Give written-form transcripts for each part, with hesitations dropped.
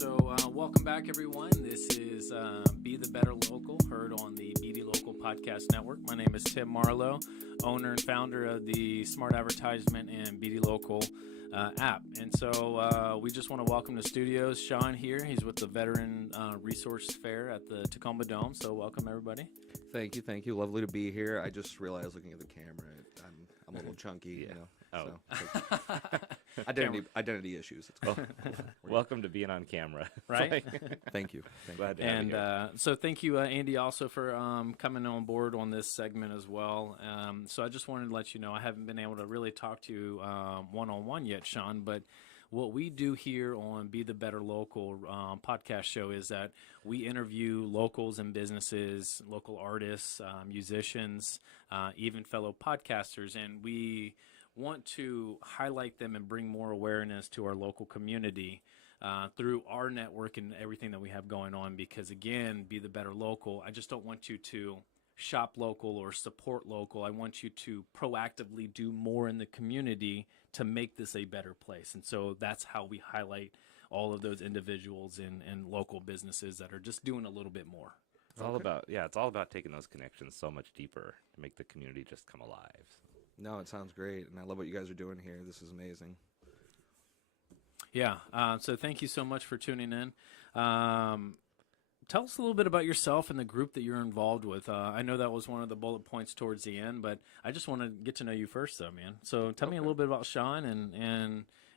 Welcome back, everyone. This is Be the Better Local, heard on the BD Local Podcast Network. My name is Tim Marlowe, owner and founder of the Smart Advertisement and BD Local app. And so we just want to welcome to studios Shawn here. He's with the Veteran Resource Fair at the Tacoma Dome. So welcome, everybody. Thank you. Lovely to be here. I just realized looking at the camera, I'm a little chunky, Yeah. you know. Oh. So, identity issues. Welcome to being on camera. Right? Thank you. Glad to have you here. So thank you, Andy, also for coming on board on this segment as well. So I just wanted to let you know I haven't been able to really talk to you one-on-one yet, Shawn, but what we do here on Be the Better Local podcast show is that we interview locals and businesses, local artists, musicians, even fellow podcasters, and we want to highlight them and bring more awareness to our local community through our network and everything that we have going on. Because again, Be the Better Local, I just don't want you to shop local or support local. I want you to proactively do more in the community to make this a better place. And so that's how we highlight all of those individuals and local businesses that are just doing a little bit more. It's all about taking those connections so much deeper to make the community just come alive. No, it sounds great, and I love what you guys are doing here. This is amazing. Yeah, so thank you so much for tuning in. Tell us a little bit about yourself and the group that you're involved with. I know that was one of the bullet points towards the end, but I just want to get to know you first, though, man. So tell me a little bit about Shawn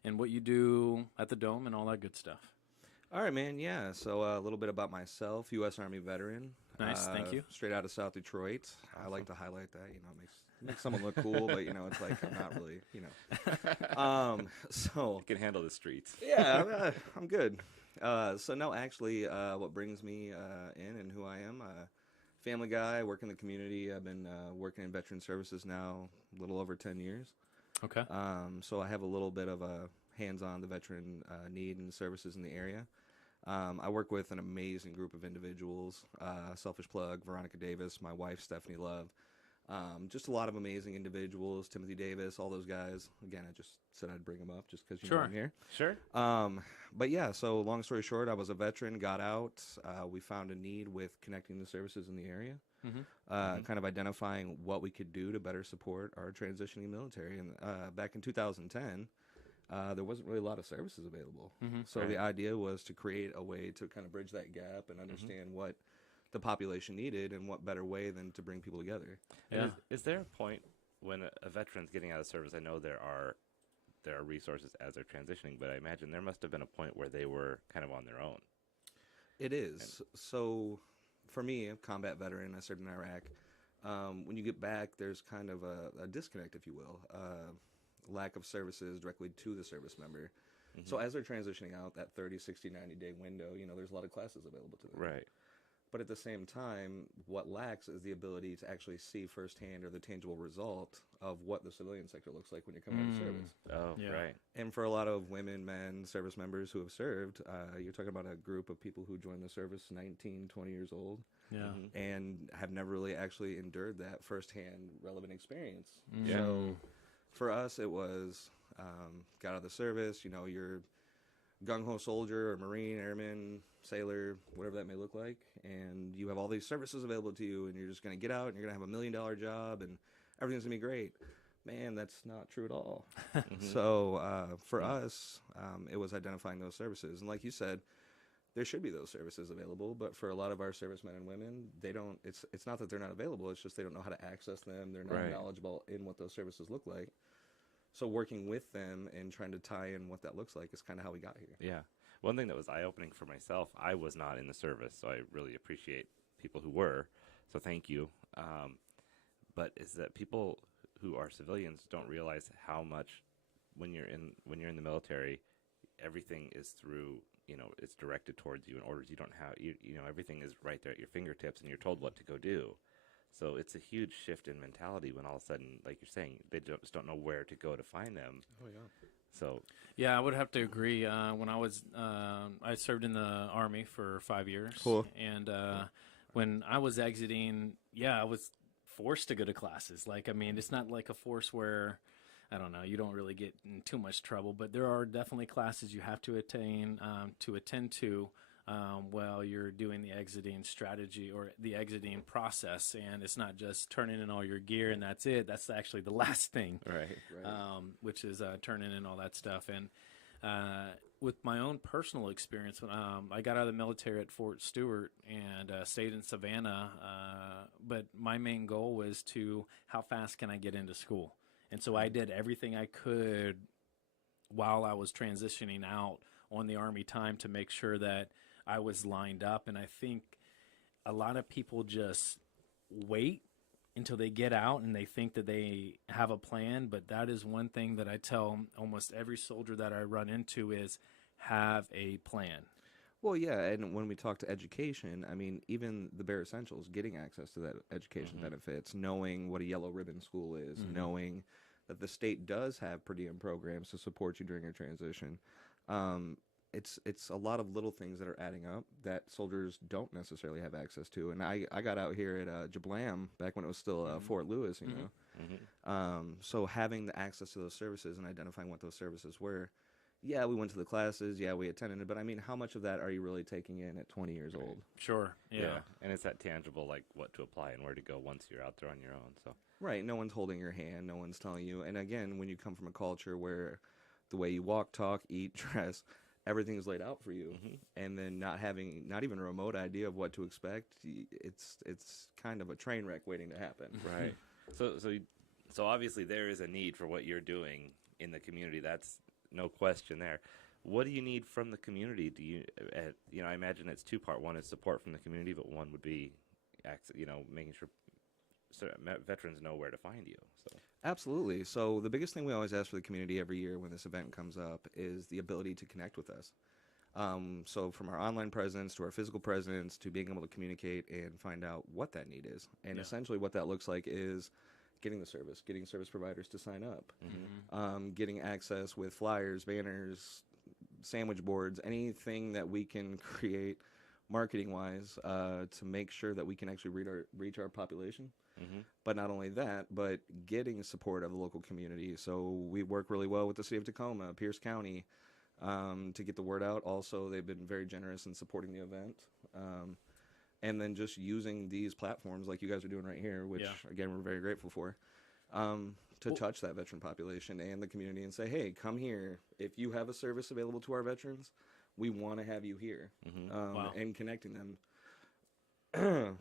and what you do at the Dome and all that good stuff. All right, man. Yeah, so a little bit about myself, U.S. Army veteran. Nice, thank you. Straight out of South Detroit. I like to highlight that. You know, it makes someone look cool, but, you know, it's like I'm not really, you know. So You can handle the streets. yeah, I'm good. So no, actually, what brings me in and who I am, family guy, work in the community. I've been working in veteran services now a little over 10 years. Okay. So I have a little bit of a hands-on the veteran need and services in the area. I work with an amazing group of individuals. Selfish plug, Veronica Davis, my wife, Stephanie Love. Just a lot of amazing individuals, Timothy Davis, all those guys. Again, I just said I'd bring them up just because know I'm here. Sure. But yeah, so long story short, I was a veteran, got out. We found a need with connecting the services in the area, kind of identifying what we could do to better support our transitioning military. And back in 2010, there wasn't really a lot of services available. So the idea was to create a way to kind of bridge that gap and understand what the population needed and what better way than to bring people together. Yeah. Is there a point when a veteran's getting out of service? I know there are resources as they're transitioning, but I imagine there must have been a point where they were kind of on their own. It is. So for me, a combat veteran, I served in Iraq. When you get back, there's kind of a disconnect, if you will. Lack of services directly to the service member. So as they're transitioning out, that 30, 60, 90-day window, you know, there's a lot of classes available to them. Right. But at the same time, what lacks is the ability to actually see firsthand or the tangible result of what the civilian sector looks like when you're coming out of service. Oh, Yeah. right. And for a lot of women, men, service members who have served, you're talking about a group of people who joined the service 19, 20 years old. Yeah. And have never really actually endured that firsthand relevant experience. Yeah. So for us, it was got out of the service, you know, you're gung-ho soldier or Marine, airman, sailor, whatever that may look like, and you have all these services available to you, and you're just going to get out and you're going to have $1 million job and everything's going to be great. Man, that's not true at all. So for us, it was identifying those services. And like you said, there should be those services available, but for a lot of our servicemen and women, they don't, it's not that they're not available, it's just they don't know how to access them. They're not knowledgeable in what those services look like. So working with them and trying to tie in what that looks like is kind of how we got here. Yeah. One thing that was eye-opening for myself, I was not in the service, so I really appreciate people who were. So thank you. But is that people who are civilians don't realize how much when you're in the military, everything is through, you know, it's directed towards you in orders you don't have. You know, everything is right there at your fingertips, and you're told what to go do. So it's a huge shift in mentality when all of a sudden, like you're saying, they just don't know where to go to find them. Oh, yeah. So Yeah, I would have to agree. When I served in the Army for 5 years. Cool. And when I was exiting, I was forced to go to classes. Like, I mean, it's not like a force where I don't know, you don't really get in too much trouble, but there are definitely classes you have to attend to while you're doing the exiting strategy or the exiting process. And it's not just turning in all your gear and that's it. That's actually the last thing, Right. which is turning in all that stuff. And with my own personal experience, when I got out of the military at Fort Stewart and stayed in Savannah, but my main goal was to how fast can I get into school? And so I did everything I could while I was transitioning out on the Army time to make sure that I was lined up. And I think a lot of people just wait until they get out and they think that they have a plan. But that is one thing that I tell almost every soldier that I run into is have a plan. Well, yeah, and when we talk to education, I mean, even the bare essentials, getting access to that education benefits, knowing what a yellow ribbon school is, knowing that the state does have per diem programs to support you during your transition. It's a lot of little things that are adding up that soldiers don't necessarily have access to. And I got out here at Jablam back when it was still Fort Lewis, you know. So having the access to those services and identifying what those services were, yeah, we went to the classes, yeah, we attended it, but I mean, how much of that are you really taking in at 20 years old? Sure. Yeah. And it's that tangible, like what to apply and where to go once you're out there on your own. So Right, no one's holding your hand, no one's telling you. And again, when you come from a culture where the way you walk, talk, eat, dress, everything's laid out for you, and then not even a remote idea of what to expect, it's kind of a train wreck waiting to happen. right. So obviously there is a need for what you're doing in the community. That's no question there. What do you need from the community? Do you, I imagine it's two-part. One is support from the community, but one would be, making sure veterans know where to find you. So. Absolutely. So the biggest thing we always ask for the community every year when this event comes up is the ability to connect with us. So from our online presence to our physical presence to being able to communicate and find out what that need is. And essentially what that looks like is getting service providers to sign up, getting access with flyers, banners, sandwich boards, anything that we can create marketing-wise to make sure that we can actually reach our population. But not only that, but getting support of the local community. So we work really well with the city of Tacoma, Pierce County, to get the word out. Also, they've been very generous in supporting the event. And then just using these platforms like you guys are doing right here, which, again, we're very grateful for, to touch that veteran population and the community and say, hey, come here. If you have a service available to our veterans, we want to have you here, and connecting them.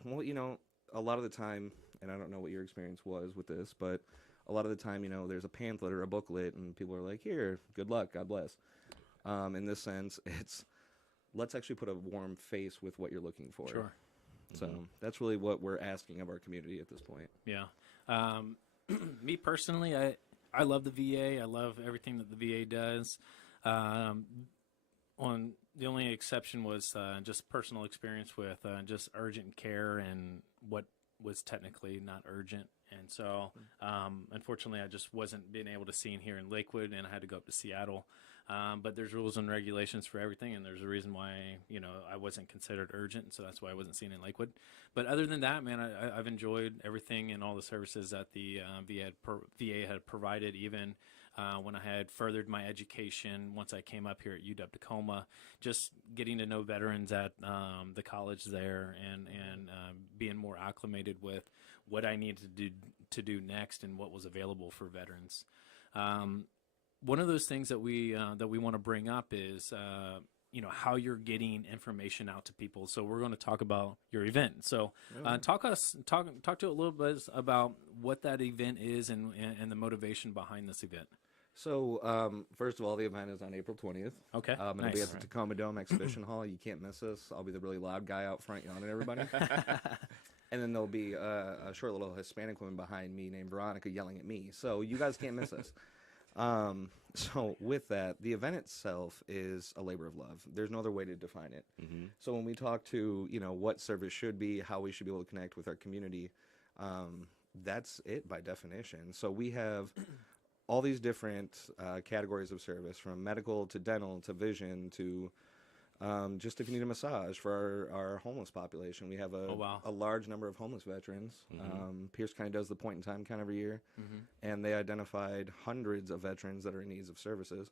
Well, a lot of the time, and I don't know what your experience was with this, but a lot of the time, there's a pamphlet or a booklet, and people are like, here, good luck, God bless. In this sense, it's let's actually put a warm face with what you're looking for. Sure. So that's really what we're asking of our community at this point. Yeah. Me personally, I love the VA. I love everything that the VA does. The only exception was just personal experience with just urgent care and what was technically not urgent. And so, unfortunately, I just wasn't being able to see in here in Lakewood, and I had to go up to Seattle. But there's rules and regulations for everything, and there's a reason why, I wasn't considered urgent, so that's why I wasn't seen in Lakewood. But other than that, man, I've enjoyed everything and all the services that the VA had provided, even when I had furthered my education once I came up here at UW Tacoma, just getting to know veterans at the college there and being more acclimated with what I needed to do next and what was available for veterans. One of those things that we want to bring up is how you're getting information out to people. So we're going to talk about your event. So talk to a little bit about what that event is and the motivation behind this event. So, first of all, the event is on April 20th. Okay, It'll be at the Tacoma Dome Exhibition Hall. You can't miss us. I'll be the really loud guy out front yelling at everybody. And then there'll be a short little Hispanic woman behind me named Veronica yelling at me. So you guys can't miss us. So with that, the event itself is a labor of love. There's no other way to define it. So when we talk to, what service should be, how we should be able to connect with our community, that's it by definition. So we have all these different categories of service, from medical to dental to vision to Just if you need a massage for our homeless population, we have Oh, wow. a large number of homeless veterans. Pierce County does the point in time count every year, and they identified hundreds of veterans that are in need of services.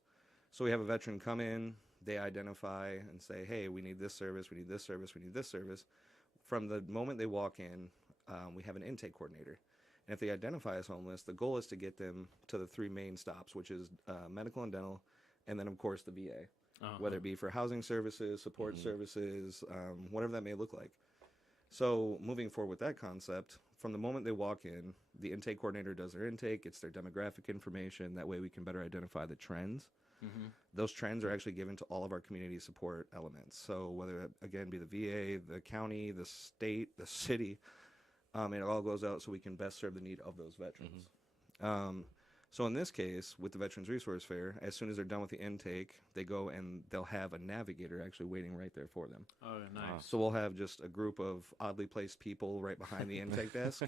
So we have a veteran come in, they identify and say, hey, we need this service, we need this service, we need this service. From the moment they walk in, we have an intake coordinator. And if they identify as homeless, the goal is to get them to the 3 main stops, which is medical and dental, and then, of course, the VA. Whether it be for housing services, support services, whatever that may look like. So moving forward with that concept, from the moment they walk in, the intake coordinator does their intake, gets their demographic information. That way we can better identify the trends. Those trends are actually given to all of our community support elements. So whether it, again, be the VA, the county, the state, the city, it all goes out so we can best serve the need of those veterans. So in this case, with the Veterans Resource Fair, as soon as they're done with the intake, they go and they'll have a navigator actually waiting right there for them. Oh, nice. So we'll have just a group of oddly placed people right behind the intake desk.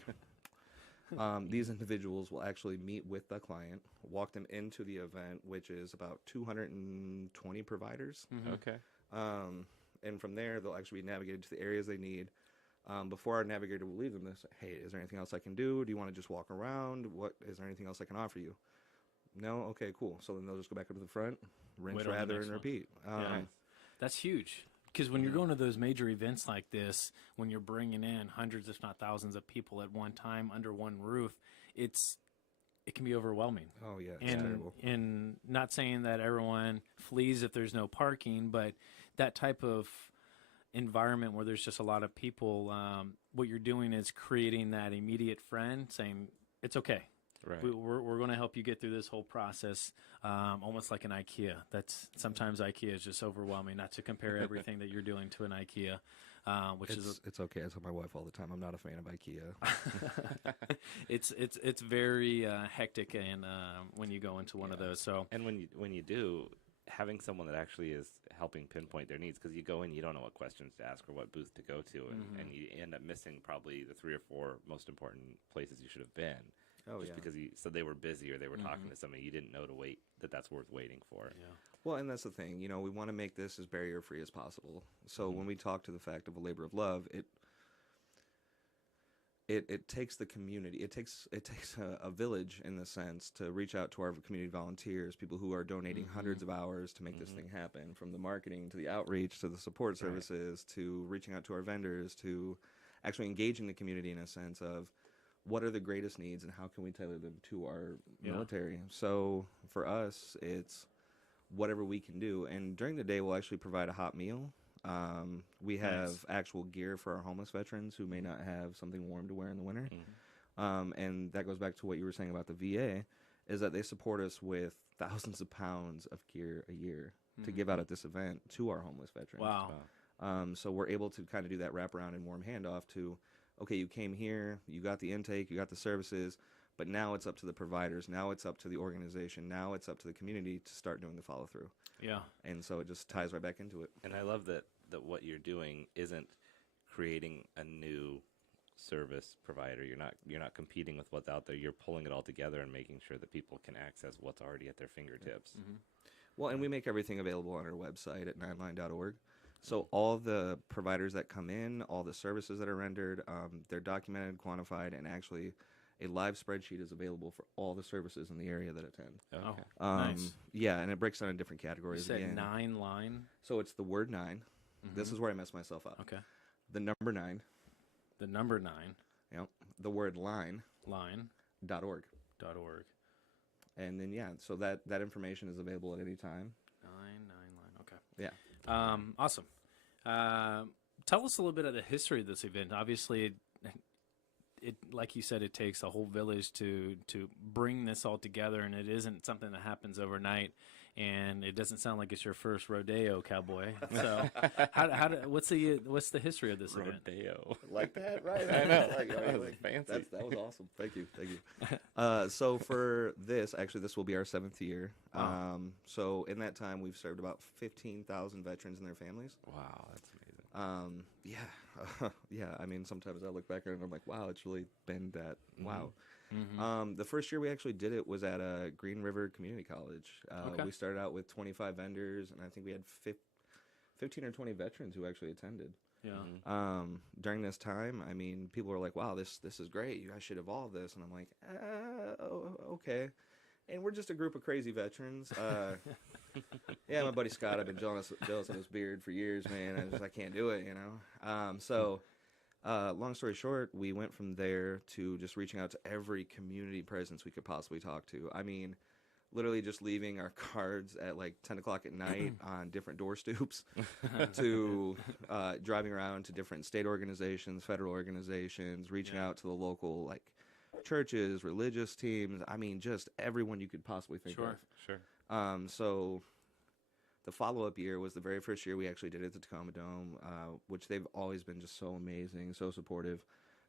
These individuals will actually meet with the client, walk them into the event, which is about 220 providers. Okay. And from there, they'll actually be navigated to the areas they need. Before our navigator will leave them, they say, hey, is there anything else I can do? Do you want to just walk around? Is there anything else I can offer you? No? Okay, cool. So then they'll just go back up to the front, rinse, Wait on the rather, next and one. repeat. Yeah. That's huge. Because when you're going to those major events like this, when you're bringing in hundreds, if not thousands of people at one time under one roof, it can be overwhelming. Oh, yeah, it's terrible. And not saying that everyone flees if there's no parking, but that type of environment where there's just a lot of people, what you're doing is creating that immediate friend saying, it's okay. Right. We're going to help you get through this whole process, almost like an IKEA. Sometimes IKEA is just overwhelming. Not to compare everything that you're doing to an IKEA, It's okay. I tell my wife all the time, I'm not a fan of IKEA. it's very hectic, and when you go into one of those. So And when you do, having someone that actually is helping pinpoint their needs, because you go in, you don't know what questions to ask or what booth to go to, and you end up missing probably the 3 or 4 most important places you should have been. Oh, just yeah. because you said they were busy or they were talking to somebody you didn't know to wait, that's worth waiting for. yeah. Well, and that's the thing. You know, we want to make this as barrier-free as possible. So when we talk to the fact of a labor of love, it takes the community. It takes a village in the sense to reach out to our community volunteers, people who are donating hundreds of hours to make this thing happen, from the marketing to the outreach to the support services to reaching out to our vendors to actually engaging the community in a sense of what are the greatest needs and how can we tailor them to our military. So for us, it's whatever we can do. And during the day, we'll actually provide a hot meal. We have actual gear for our homeless veterans who may not have something warm to wear in the winter. And that goes back to what you were saying about the VA, is that they support us with thousands of pounds of gear a year to give out at this event to our homeless veterans. Wow. So we're able to kind of do that wraparound and warm handoff to, okay, you came here, you got the intake, you got the services, but now it's up to the providers, now it's up to the organization, now it's up to the community to start doing the follow-through. Yeah. And so it just ties right back into it. And I love that what you're doing isn't creating a new service provider. You're not competing with what's out there. You're pulling it all together and making sure that people can access what's already at their fingertips. Well, and we make everything available on our website at nineline.org. So all the providers that come in, all the services that are rendered, they're documented, quantified, and actually a live spreadsheet is available for all the services in the area that attend. Okay. Nice. Yeah, and it breaks down in different categories. You said again. 9 line. So it's the word 9. This is where I mess myself up. Okay. The number 9. The number 9 Yep. The word line. line .org. .org. And then, yeah, so that information is available at any time. 9 line. Okay. Yeah. Awesome. Tell us a little bit of the history of this event. Obviously, it like you said, it takes a whole village to bring this all together, and it isn't something that happens overnight. And it doesn't sound like it's your first rodeo, cowboy. So, what's the history of this event? Rodeo. Like that, right? I know. That was fancy. That was awesome. Thank you. So for this, actually, this will be our 7th year. Wow. So in that time, we've served about 15,000 veterans and their families. Wow, that's amazing. Yeah. I mean, sometimes I look back and I'm like, wow, it's really been that. Wow. Mm-hmm. The first year we actually did it was at Green River Community College. Okay. We started out with 25 vendors, and I think we had 15 or 20 veterans who actually attended. Yeah. During this time, I mean, people were like, "Wow, this is great. You guys should evolve this." And I'm like, okay." And we're just a group of crazy veterans. Yeah, my buddy Scott, I've been jealous of his beard for years, man. I can't do it, you know. Long story short, we went from there to just reaching out to every community presence we could possibly talk to. I mean, literally just leaving our cards at like 10 o'clock at night on different door stoops to driving around to different state organizations, federal organizations, reaching out to the local like churches, religious teams. I mean, just everyone you could possibly think of. Sure. So the follow-up year was the very first year we actually did it at the Tacoma Dome, which they've always been just so amazing, so supportive.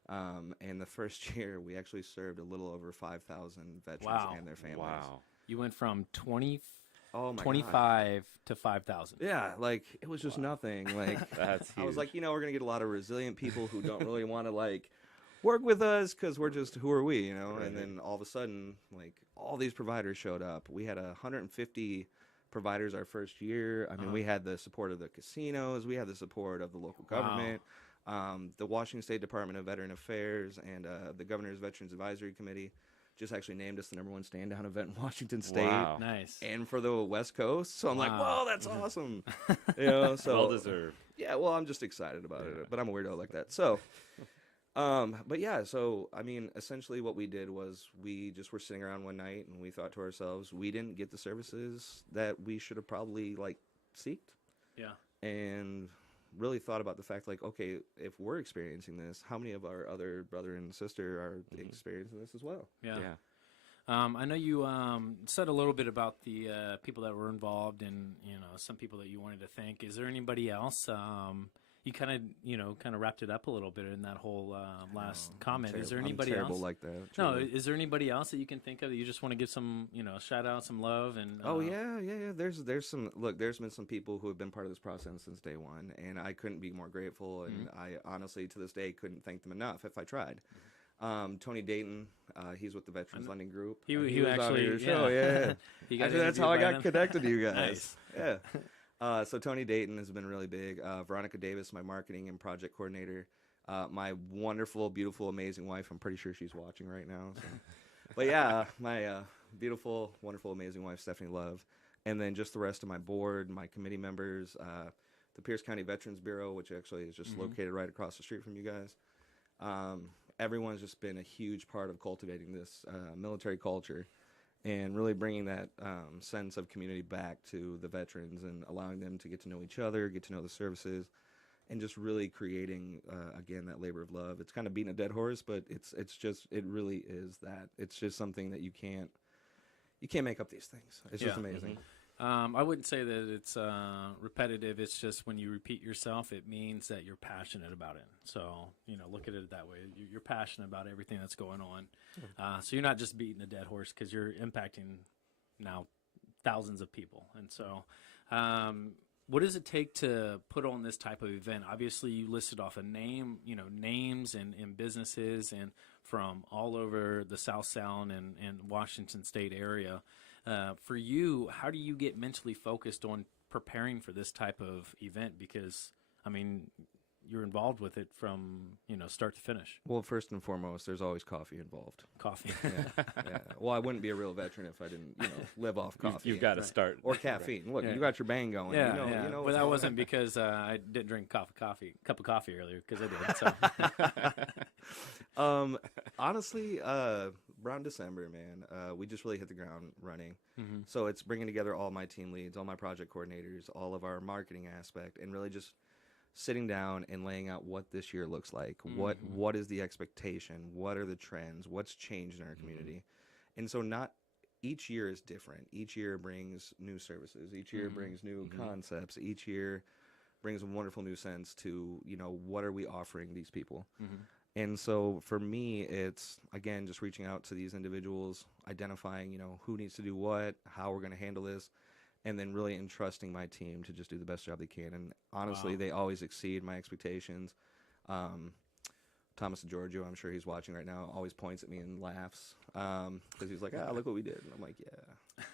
And the first year, we actually served a little over 5,000 veterans and their families. Wow. You went from 25 God. to 5,000. Yeah, like, it was just nothing. Like, That's huge. I was like, you know, we're going to get a lot of resilient people who don't really want to, like, work with us because we're just, who are we, you know? Right. And then all of a sudden, like, all these providers showed up. We had 150 providers our first year. I mean, we had the support of the casinos. We had the support of the local government, the Washington State Department of Veteran Affairs, and the Governor's Veterans Advisory Committee just actually named us the #1 stand-down event in Washington State. Wow. Nice. And for the West Coast. So I'm like, Wow. whoa, that's awesome. You know, so Well deserved. yeah, well, I'm just excited about it, but I'm a weirdo like that. So, but yeah, so I mean, essentially what we did was we just were sitting around one night and we thought to ourselves, we didn't get the services that we should have probably like seeked. Yeah. And really thought about the fact, like, okay, if we're experiencing this, how many of our other brother and sister are experiencing this as well? Yeah. Yeah. I know you said a little bit about the people that were involved and, you know, some people that you wanted to thank. Is there anybody else? You kind of wrapped it up a little bit in that whole last comment. Is there anybody I'm terrible else? like that. No, truly. is there anybody else that you can think of that you just want to give some, you know, shout out, some love? And Oh yeah. There's some. Look, there's been some people who have been part of this process since day one, and I couldn't be more grateful. And I honestly, to this day, couldn't thank them enough if I tried. Tony Dayton, he's with the Veterans Lending Group. He was actually, on your show, yeah. He got Actually, that's interviewed how I by got them. connected to you guys. Nice. Yeah. So Tony Dayton has been really big. Veronica Davis, my marketing and project coordinator. My wonderful, beautiful, amazing wife. I'm pretty sure she's watching right now. So. But yeah, my beautiful, wonderful, amazing wife, Stephanie Love. And then just the rest of my board, my committee members, the Pierce County Veterans Bureau, which actually is just located right across the street from you guys. Everyone's just been a huge part of cultivating this military culture and really bringing that sense of community back to the veterans and allowing them to get to know each other, get to know the services, and just really creating, again, that labor of love. It's kind of beating a dead horse, but it really is that. It's just something that you can't make up these things. It's just amazing. I wouldn't say that it's repetitive. It's just when you repeat yourself, it means that you're passionate about it. So, you know, look at it that way. You're passionate about everything that's going on. So you're not just beating a dead horse because you're impacting now thousands of people. And so what does it take to put on this type of event? Obviously, you listed off names and businesses and from all over the South Sound and Washington State area. For you, how do you get mentally focused on preparing for this type of event? Because, I mean, you're involved with it from, you know, start to finish. Well, first and foremost, there's always coffee involved. Coffee. Yeah. Well, I wouldn't be a real veteran if I didn't, live off coffee. You've got to start. Or caffeine. Look, you got your bang going. Yeah, You know but that wasn't because I didn't drink cup of coffee earlier, because I did. So. Honestly, around December, man, we just really hit the ground running. Mm-hmm. So it's bringing together all my team leads, all my project coordinators, all of our marketing aspect, and really just sitting down and laying out what this year looks like. What is the expectation? What are the trends? What's changed in our community? And so each year is different. Each year brings new services. Each year brings new concepts. Each year brings a wonderful new sense to, what are we offering these people? And so for me, it's, again, just reaching out to these individuals, identifying, who needs to do what, how we're going to handle this, and then really entrusting my team to just do the best job they can. And honestly, they always exceed my expectations. Thomas DeGiorgio, I'm sure he's watching right now, always points at me and laughs because he's like, look what we did. And I'm like, yeah.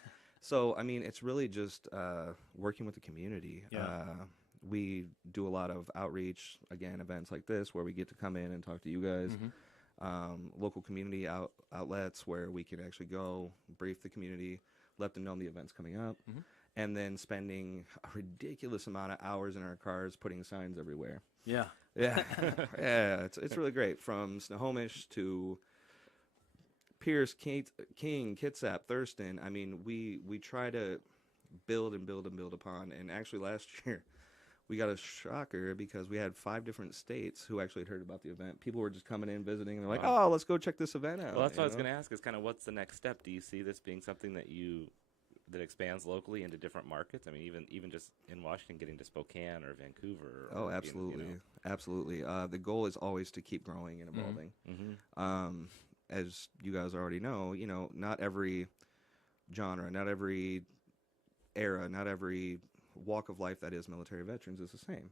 So, I mean, it's really just working with the community. Yeah. we do a lot of outreach, again, events like this where we get to come in and talk to you guys. Local community outlets where we can actually go, brief the community, let them know the event's coming up, and then spending a ridiculous amount of hours in our cars putting signs everywhere. Yeah. Yeah. Yeah, it's really great. From Snohomish to Pierce, King, Kitsap, Thurston. I mean, we try to build and build and build upon. And actually last year, we got a shocker because we had 5 different states who actually had heard about the event. People were just coming in, visiting, and they're like, oh, let's go check this event out. Well, that's what I was going to ask is kind of what's the next step? Do you see this being something that expands locally into different markets? I mean, even just in Washington, getting to Spokane or Vancouver. Oh, absolutely. Absolutely. The goal is always to keep growing and evolving. As you guys already know, not every genre, not every era, not every walk of life that is military veterans is the same.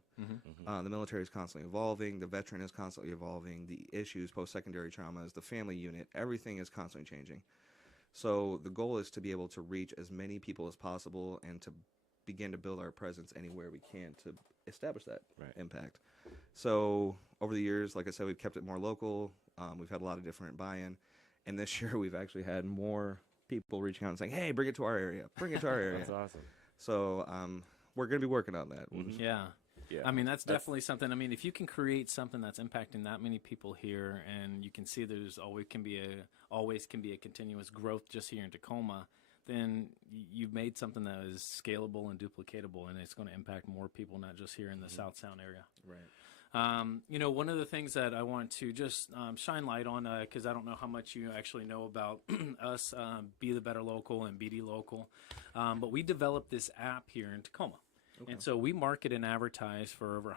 The military is constantly evolving. The veteran is constantly evolving. The issues, post-secondary traumas, the family unit, everything is constantly changing. So the goal is to be able to reach as many people as possible and to begin to build our presence anywhere we can to establish that impact. So over the years, like I said, we've kept it more local. We've had a lot of different buy-in. And this year we've actually had more people reaching out and saying, hey, bring it to our area. Bring it to our area. That's awesome. So we're going to be working on that. Yeah. I mean, that's definitely something. I mean, if you can create something that's impacting that many people here, and you can see there's always can be a continuous growth just here in Tacoma, then you've made something that is scalable and duplicatable, and it's going to impact more people, not just here in the South Sound area. Right. One of the things that I want to just shine light on, because I don't know how much you actually know about us, Be the Better Local and BD Local, but we developed this app here in Tacoma. Okay. And so we market and advertise for over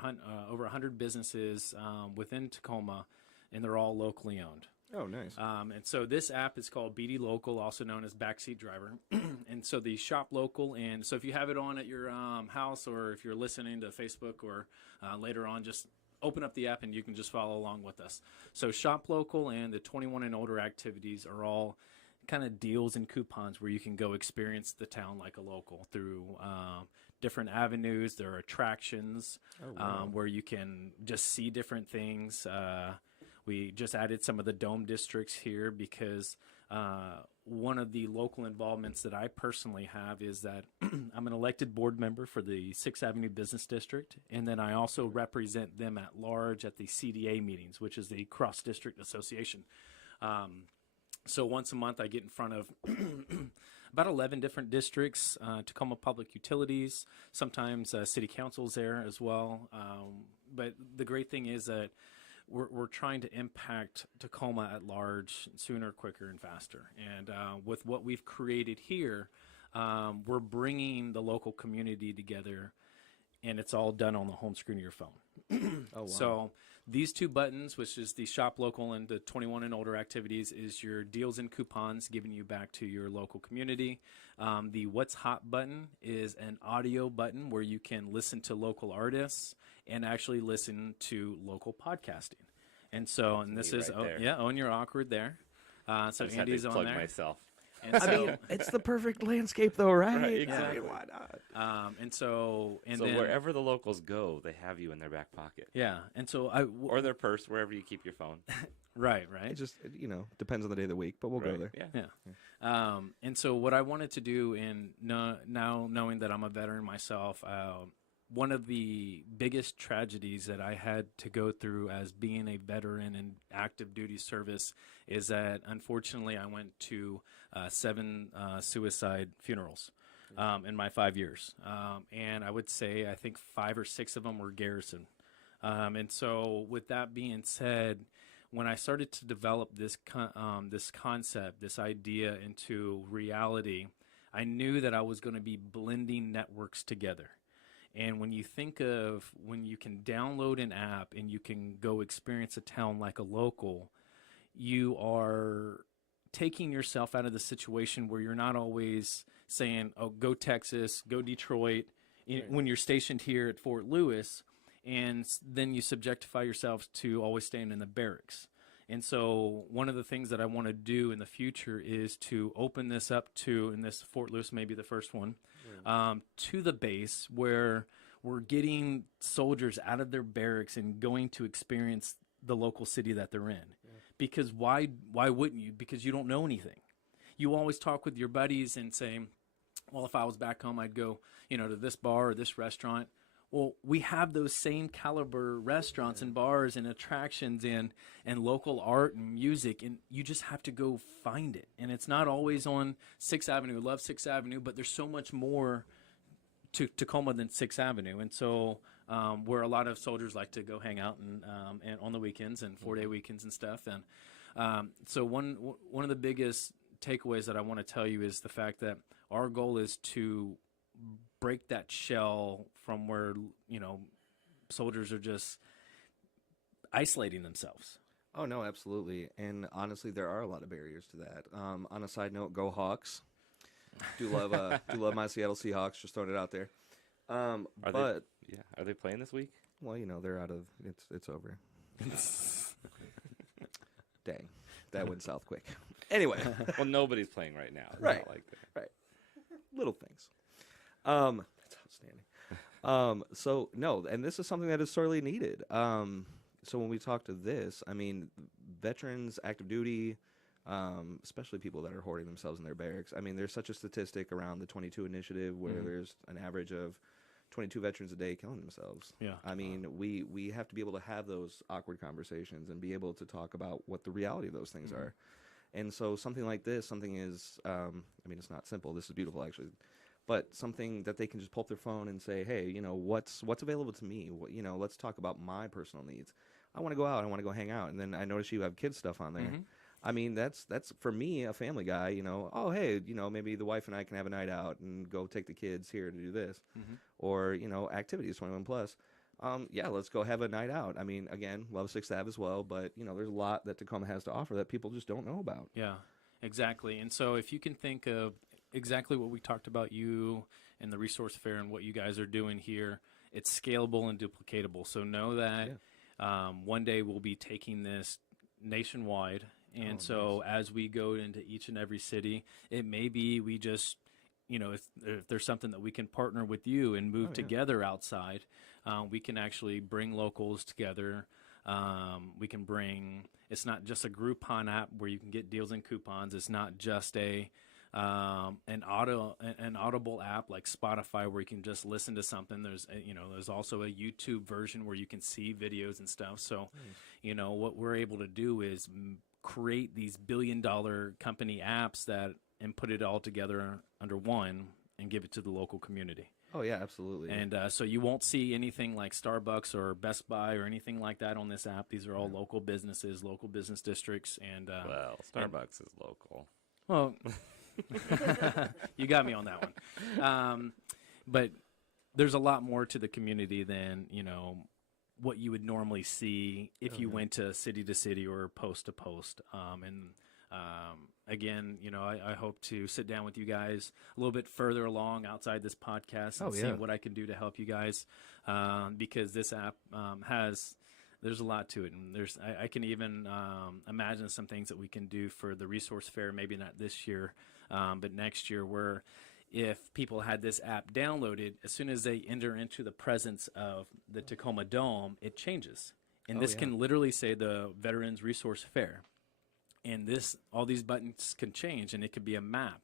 100 businesses within Tacoma, and they're all locally owned. Oh, nice. And so this app is called BD Local, also known as Backseat Driver. And so the shop local, and so if you have it on at your house, or if you're listening to Facebook, or later on, just open up the app and you can just follow along with us. So shop local and the 21 and older activities are all kind of deals and coupons where you can go experience the town like a local through different avenues. There are attractions where you can just see different things. We just added some of the dome districts here because one of the local involvements that I personally have is that I'm an elected board member for the 6th Avenue Business District, and then I also represent them at large at the CDA meetings, which is the Cross District Association. So once a month I get in front of about 11 different districts, Tacoma Public Utilities, sometimes city councils there as well. But the great thing is that we're trying to impact Tacoma at large sooner, quicker, and faster. And with what we've created here, we're bringing the local community together, and it's all done on the home screen of your phone. Oh, wow. So these 2 buttons, which is the shop local and the 21 and older activities, is your deals and coupons giving you back to your local community. The What's Hot button is an audio button where you can listen to local artists and actually listen to local podcasting. And so, and this is, and you're awkward there. So Andy's on there. Myself. And so, I mean, it's the perfect landscape, though, right? Right, exactly. I mean, why not? So then, wherever the locals go, they have you in their back pocket. Yeah, and so or their purse, wherever you keep your phone. Right. It just, depends on the day of the week, but we'll go there. Yeah. And so what I wanted to do, and now knowing that I'm a veteran myself, one of the biggest tragedies that I had to go through as being a veteran in active duty service is that unfortunately I went to 7 suicide funerals in my 5 years. And I would say I think 5 or 6 of them were garrison. And so with that being said, when I started to develop this concept, this idea into reality, I knew that I was going to be blending networks together. And when you think of when you can download an app and you can go experience a town like a local, you are taking yourself out of the situation where you're not always saying, oh, go Texas, go Detroit, when you're stationed here at Fort Lewis, and then you subjectify yourself to always staying in the barracks. And so one of the things that I want to do in the future is to open this up to, and this Fort Lewis may be the first one, to the base where we're getting soldiers out of their barracks and going to experience the local city that they're in. Because why wouldn't you? Because you don't know anything. You always talk with your buddies and say, well, if I was back home, I'd go, to this bar or this restaurant. Well, we have those same caliber restaurants and bars and attractions and local art and music, and you just have to go find it. And it's not always on 6th Avenue. Love 6th Avenue, but there's so much more to Tacoma than 6th Avenue. And so where a lot of soldiers like to go hang out and on the weekends and 4-day weekends and stuff. And so one of the biggest takeaways that I want to tell you is the fact that our goal is to break that shell from where soldiers are just isolating themselves. Oh no, absolutely. And honestly, there are a lot of barriers to that. On a side note, go Hawks. Do love my Seattle Seahawks. Just throwing it out there. Are they playing this week? Well, they're out of it's over. Dang, that went south quick. Anyway, well, nobody's playing right now. It's right, not like that. right. Little things. That's outstanding. So no, and this is something that is sorely needed. So when we talk to this, I mean, veterans, active duty, especially people that are hoarding themselves in their barracks. I mean, there's such a statistic around the 22 initiative where there's an average of 22 veterans a day killing themselves. Yeah. I mean, we have to be able to have those awkward conversations and be able to talk about what the reality of those things are. And so something like this, something is, I mean, it's not simple. This is beautiful, actually. But something that they can just pull up their phone and say, hey, what's available to me? Let's talk about my personal needs. I want to go out. I want to go hang out. And then I notice you have kids stuff on there. I mean, that's for me, a family guy, oh, hey, maybe the wife and I can have a night out and go take the kids here to do this. Or, activities 21 plus. Yeah, let's go have a night out. I mean, again, love 6th Ave as well, but, there's a lot that Tacoma has to offer that people just don't know about. Yeah, exactly. And so if you can think of exactly what we talked about, you and the resource fair and what you guys are doing here, it's scalable and duplicatable. So know that one day we'll be taking this nationwide. And nice. As we go into each and every city, it may be we just, if there's something that we can partner with you and move together outside, we can actually bring locals together. We can bring, it's not just a Groupon app where you can get deals and coupons. It's not just an audible app like Spotify where you can just listen to something. There's also a YouTube version where you can see videos and stuff. So, what we're able to do is create these billion-dollar company apps and put it all together under one and give it to the local community. Oh, yeah, absolutely. And so you won't see anything like Starbucks or Best Buy or anything like that on this app. These are all local businesses, local business districts. And Starbucks is local. Well, you got me on that one. But there's a lot more to the community than, what you would normally see if you went to city or post to post. Again, I hope to sit down with you guys a little bit further along outside this podcast and see what I can do to help you guys, because this app there's a lot to it, and I can even imagine some things that we can do for the resource fair, maybe not this year, but next year, where if people had this app downloaded, as soon as they enter into the presence of the Tacoma Dome, it changes. And this can literally say the Veterans Resource Fair. And all these buttons can change, and it could be a map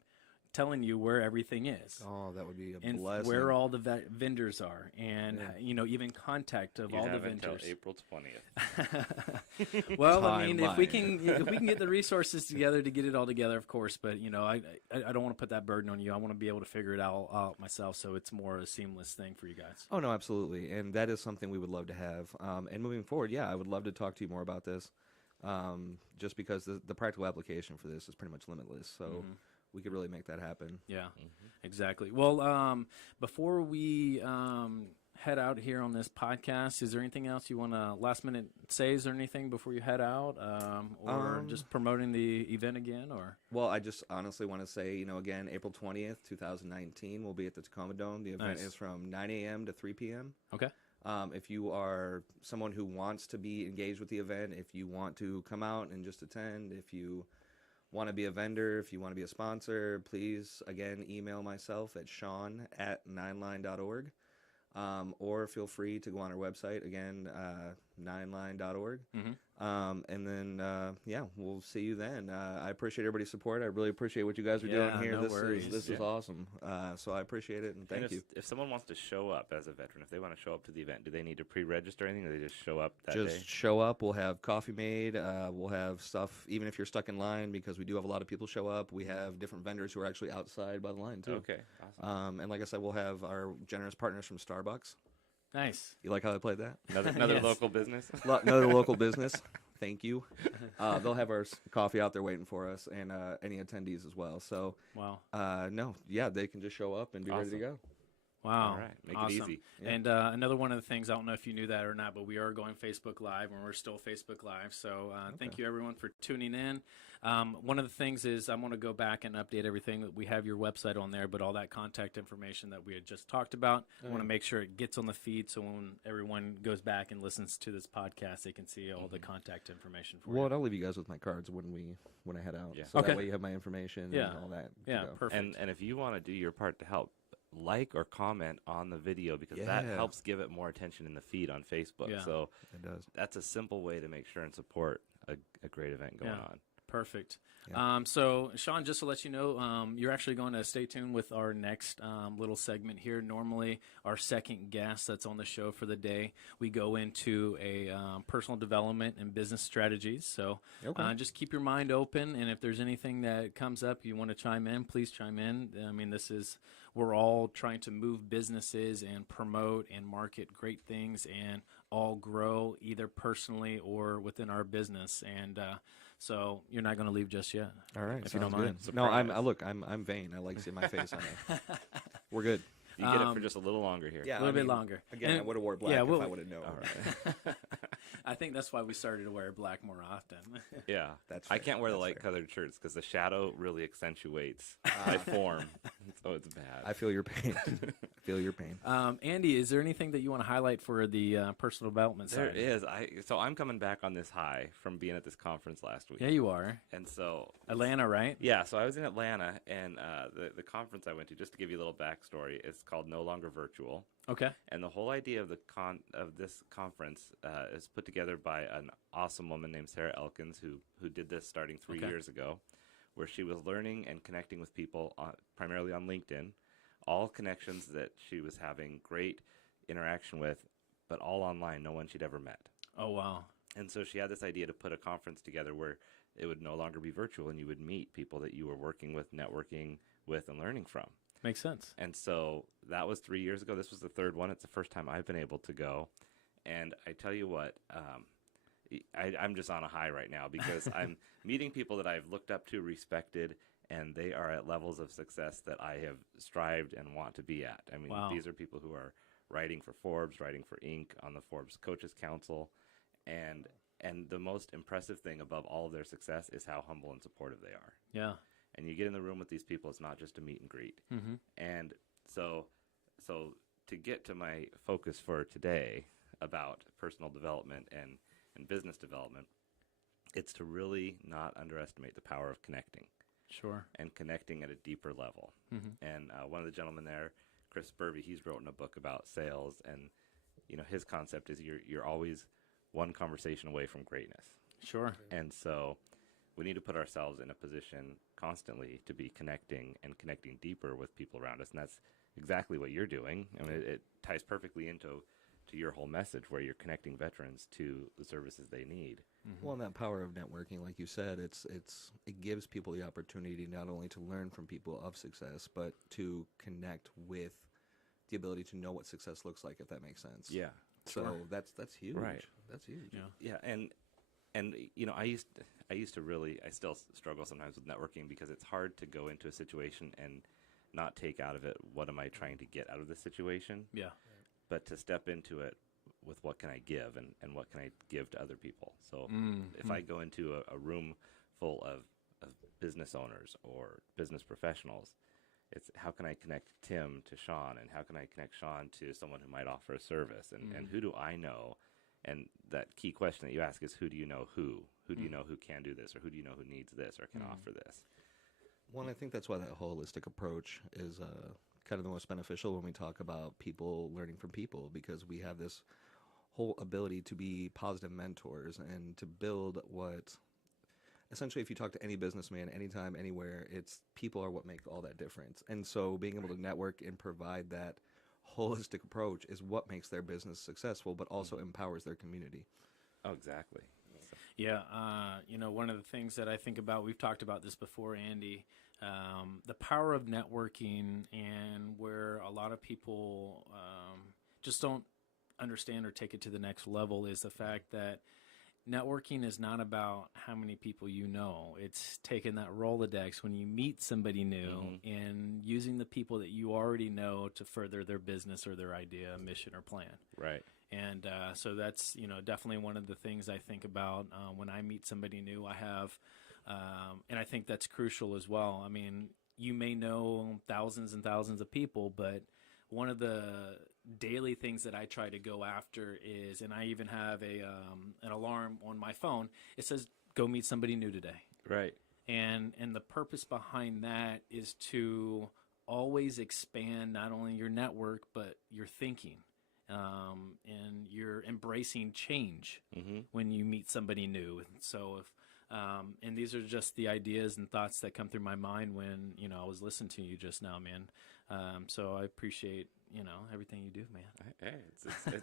telling you where everything is. Oh, that would be a and blessing. Where all the vendors are, and even contact of all the vendors. Until April 20th. Well, I mean, if we can get the resources together to get it all together, of course. But I don't want to put that burden on you. I want to be able to figure it out myself, so it's more a seamless thing for you guys. Oh no, absolutely, and that is something we would love to have. And moving forward, I would love to talk to you more about this. Just because the practical application for this is pretty much limitless. So we could really make that happen. Yeah, exactly. Well, before we head out here on this podcast, is there anything else you want to last minute say? Is there anything before you head out, or just promoting the event again? Or well, I just honestly want to say, again, April 20th, 2019, we'll be at the Tacoma Dome. The event is from 9 a.m. to 3 p.m. Okay. If you are someone who wants to be engaged with the event, if you want to come out and just attend, if you want to be a vendor, if you want to be a sponsor, please, again, email myself at Shawn@nineline.org. or feel free to go on our website again, 9line.org. And then, yeah, we'll see you then. I appreciate everybody's support. I really appreciate what you guys are doing here. No worries. This is awesome. So I appreciate it, and thank you. If someone wants to show up as a veteran, if they want to show up to the event, do they need to pre-register anything, or they just show up that day? Just show up. We'll have coffee made. We'll have stuff, even if you're stuck in line, because we do have a lot of people show up. We have different vendors who are actually outside by the line, too. Okay, awesome. And like I said, we'll have our generous partners from Starbucks. Nice. You like how I played that? Another Yes. local business? Another local business. Thank you. They'll have our coffee out there waiting for us, and any attendees as well. So, Wow. no, yeah, they can just show up and be ready to go. Wow. All right, make it awesome. easy. Yeah. And another one of the things, I don't know if you knew that or not, but we are going Facebook Live, and we're still Facebook Live. So thank you, everyone, for tuning in. One of the things is I want to go back and update everything. We have your website on there, but all that contact information that we had just talked about, I want to make sure it gets on the feed so when everyone goes back and listens to this podcast, they can see all the contact information for Well, you. I'll leave you guys with my cards when I head out. Yeah. So Okay. that way you have my information Yeah. and all that. to Yeah, go. perfect. And if you want to do your part to help, like or comment on the video, because that Yeah. helps give it more attention in the feed on Facebook. Yeah. So It does. that's a simple way to make sure and support a great event going Yeah. on. Perfect. Yeah. So, Shawn, just to let you know, you're actually going to stay tuned with our next little segment here. Normally, our second guest that's on the show for the day, we go into a personal development and business strategies. So Okay. just keep your mind open, and if there's anything that comes up you want to chime in, please chime in. I mean, we're all trying to move businesses and promote and market great things and all grow either personally or within our business. And so you're not going to leave just yet. All right. If you don't sounds mind. good. No, Surprise. I'm vain. I like seeing my face on it. We're good. You get it for just a little longer here. Yeah. A little bit longer. Again, And- I would have wore black yeah, if we'll- I would have known. All right. I think that's why we started to wear black more often. Yeah, That's I fair. can't wear the That's light fair. colored shirts because the shadow really accentuates my form, so it's bad. I feel your pain. I feel your pain. Andy, is there anything that you want to highlight for the personal development There side? is. So I'm coming back on this high from being at this conference last week. Yeah, you are. And so Atlanta, right? yeah, so I was in Atlanta, and the conference I went to, just to give you a little backstory, it's called No Longer Virtual. Okay. And the whole idea of this conference is put together by an awesome woman named Sarah Elkins, who did this starting 3 Okay. years ago, where she was learning and connecting with people primarily on LinkedIn, all connections that she was having great interaction with, but all online, no one she'd ever met. Oh, wow. And so she had this idea to put a conference together where it would no longer be virtual, and you would meet people that you were working with, networking with, and learning from. Makes sense. And so that was 3 years ago. This was the third one. It's the first time I've been able to go. And I tell you what, I'm just on a high right now because I'm meeting people that I've looked up to, respected, and they are at levels of success that I have strived and want to be at. I mean, Wow. these are people who are writing for Forbes, writing for Inc., on the Forbes Coaches Council. And the most impressive thing above all of their success is how humble and supportive they are. Yeah. And you get in the room with these people, it's not just a meet and greet. Mm-hmm. And so to get to my focus for today about personal development and business development, it's to really not underestimate the power of connecting Sure. and connecting at a deeper level. Mm-hmm. And one of the gentlemen there, Chris Spurvey, he's written a book about sales, and his concept is you're always one conversation away from greatness. Sure. And so we need to put ourselves in a position constantly to be connecting and connecting deeper with people around us. And that's exactly what you're doing. I mean, it ties perfectly into your whole message where you're connecting veterans to the services they need. Mm-hmm. Well, and that power of networking, like you said, it gives people the opportunity not only to learn from people of success, but to connect with the ability to know what success looks like, if that makes sense. Yeah. So Sure. that's huge. Right. That's huge. Yeah. Yeah. And I used to really, I still struggle sometimes with networking because it's hard to go into a situation and not take out of it, what am I trying to get out of this situation? Yeah. But to step into it with what can I give and what can I give to other people. So if I go into a room full of business owners or business professionals, it's how can I connect Tim to Shawn, and how can I connect Shawn to someone who might offer a service, and who do I know? And that key question that you ask is, who do you know who? Who do you know who can do this, or who do you know who needs this or can offer this? Well, I think that's why that holistic approach is kind of the most beneficial when we talk about people learning from people, because we have this whole ability to be positive mentors and to build what essentially, if you talk to any businessman anytime, anywhere, it's people are what make all that difference. And so being able to network and provide that holistic approach is what makes their business successful, but also empowers their community. Oh, exactly. Yeah, one of the things that I think about, we've talked about this before, Andy, the power of networking, and where a lot of people just don't understand or take it to the next level, is the fact that networking is not about how many people you know. It's taking that Rolodex when you meet somebody new and using the people that you already know to further their business or their idea, mission, or plan. Right. And so that's, definitely one of the things I think about when I meet somebody new. I have, and I think that's crucial as well. I mean, you may know thousands and thousands of people, but one of the daily things that I try to go after is, and I even have an alarm on my phone. It says, "Go meet somebody new today." Right. And the purpose behind that is to always expand not only your network but your thinking. And you're embracing change when you meet somebody new. And so, and these are just the ideas and thoughts that come through my mind when I was listening to you just now, man. So I appreciate everything you do, man. Hey,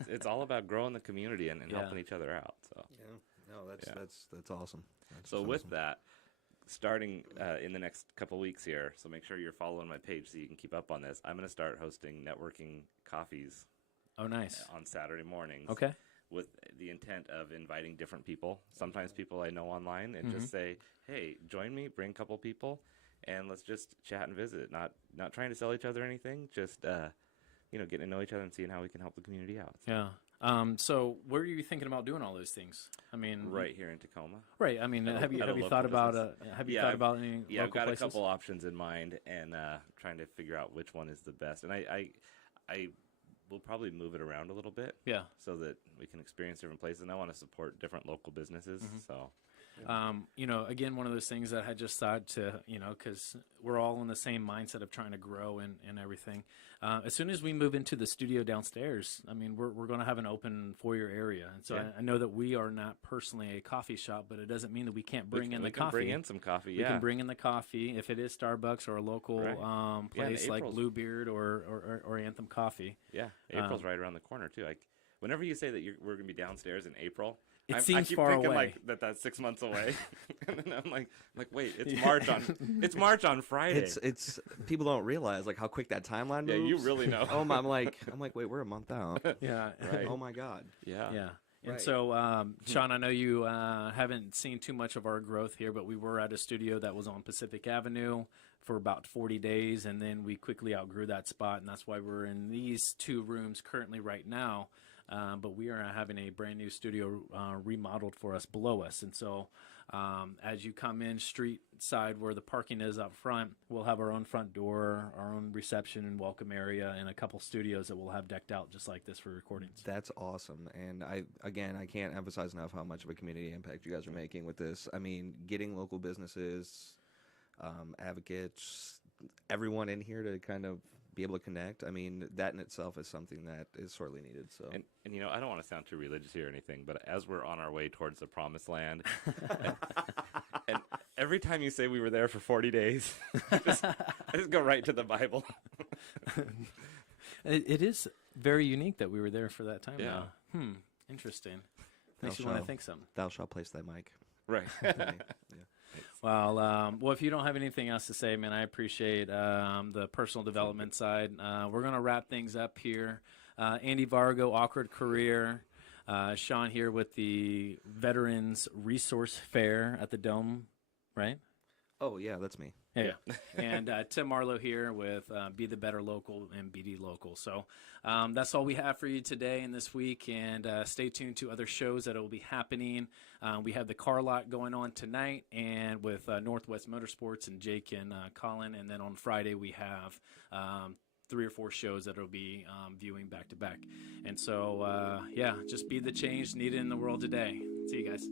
it's all about growing the community and helping each other out. So That's awesome. So with that, starting in the next couple weeks here, so make sure you're following my page so you can keep up on this. I'm going to start hosting networking coffees. Oh, nice. On Saturday mornings. Okay. With the intent of inviting different people, sometimes people I know online, and just say, hey, join me, bring a couple people, and let's just chat and visit. Not trying to sell each other anything, just getting to know each other and seeing how we can help the community out. Yeah. So where are you thinking about doing all those things? I mean, right here in Tacoma. Right. I mean, have you thought about thought about any Yeah, I've got places? a couple options in mind, and trying to figure out which one is the best. And I will probably move it around a little bit. Yeah. So that we can experience different places. And I want to support different local businesses. So. Again, one of those things that I just thought to, because we're all in the same mindset of trying to grow and everything. As soon as we move into the studio downstairs, I mean, we're going to have an open foyer area. And so I know that we are not personally a coffee shop, but it doesn't mean that we can't bring in the coffee. Bring in some coffee, We can bring in the coffee if it is Starbucks or a local place like Bluebeard or Anthem Coffee. Yeah, April's right around the corner, too. Whenever you say that we're going to be downstairs in April, It I seems keep far thinking away. that's 6 months away, and then I'm like, wait, it's March on Friday. It's people don't realize like how quick that timeline moves. Yeah, you really know. I'm like, wait, we're a month out. Yeah. Right. Oh my God. Yeah. Yeah. And Right. so, Shawn, I know you haven't seen too much of our growth here, but we were at a studio that was on Pacific Avenue for about 40 days, and then we quickly outgrew that spot, and that's why we're in these two rooms currently right now. But we are having a brand new studio remodeled for us below us. And so as you come in street side where the parking is up front, we'll have our own front door, our own reception and welcome area, and a couple studios that we'll have decked out just like this for recordings. That's awesome. And I can't emphasize enough how much of a community impact you guys are making with this. I mean, getting local businesses, advocates, everyone in here to kind of be able to connect. I mean, that in itself is something that is sorely needed. So, and I don't want to sound too religious here or anything, but as we're on our way towards the promised land, and every time you say we were there for 40 days, I just go right to the Bible. It is very unique that we were there for that time. Yeah. Now. Interesting. Makes you want to think something. Thou shalt place thy mic. Right. Yeah. Well, if you don't have anything else to say, man, I appreciate the personal development side. We're going to wrap things up here. Andy Vargo, Awkward Career. Shawn here with the Veterans Resource Fair at the Dome, right? Oh, yeah, that's me. Yeah. And Tim Marlowe here with Be the Better Local and BD Local. So that's all we have for you today and this week. And stay tuned to other shows that will be happening. We have the car lot going on tonight and with Northwest Motorsports and Jake and Colin. And then on Friday we have 3 or 4 shows that will be viewing back to back. And so, just be the change needed in the world today. See you guys.